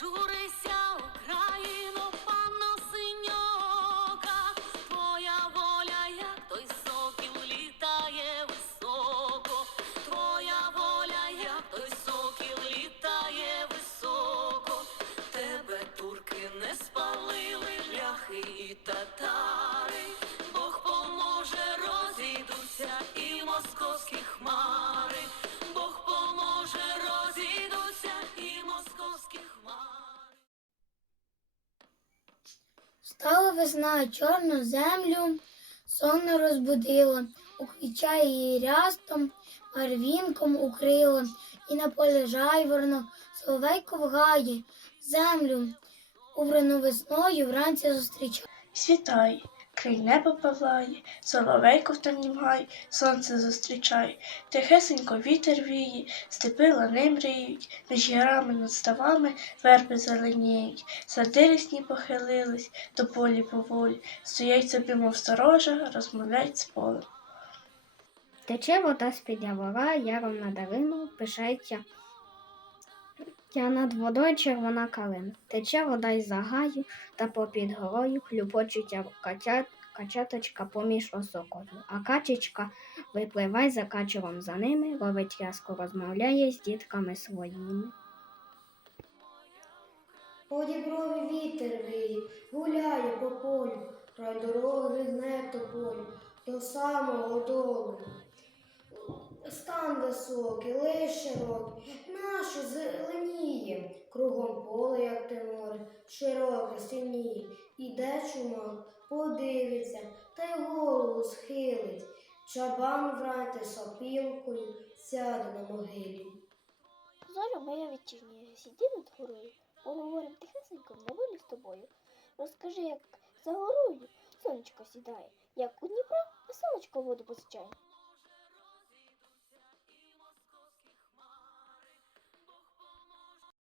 журися, Україно, панно синьока, твоя воля, як той сокіл літає високо, твоя воля, як той сокіл літає високо, тебе турки не спалили, ляхи і татари, Бог поможе, розійдуться і московські хмари, Стала весна чорну землю, сонно розбудила, уквічає її рястом, марвінком укрила, і на полі жайворонок соловейко в гаї, землю убрану весною вранці зустрічає. Світай, край небо павлає, соловейко в темнім гай, сонце зустрічай, тихесенько вітер віє, степи лани мріють, між ярами над ставами верби зеленіють, сади лісні похилились, до полі поволі, стоять собі, мов сторожа, розмовляють з полем. Тече вода з-під явора, яром на дарину, пишається я над водою червона калина. Тече вода із загаю, та попід горою хлюпочуть качат, качаточка поміж осокою. А качечка випливай за качером за ними, ловить рязко розмовляє з дітками своїми. По діброві вітер виє, гуляє по полю, край дороги гне тополю, до самого долу. Стан високий, лиш широкий, наше зеленіє, кругом поле, як те море, широке синіє. Іде чумак, подивиться, та й голову схилить. Чабан вранти сопілкою сяде на могилі. Зоря моя вечірня, сиди над горою, поговорим тихесенько на волі з тобою. Розкажи, як за горою сонечко сідає, як у Дніпра, а сонечко воду позичає.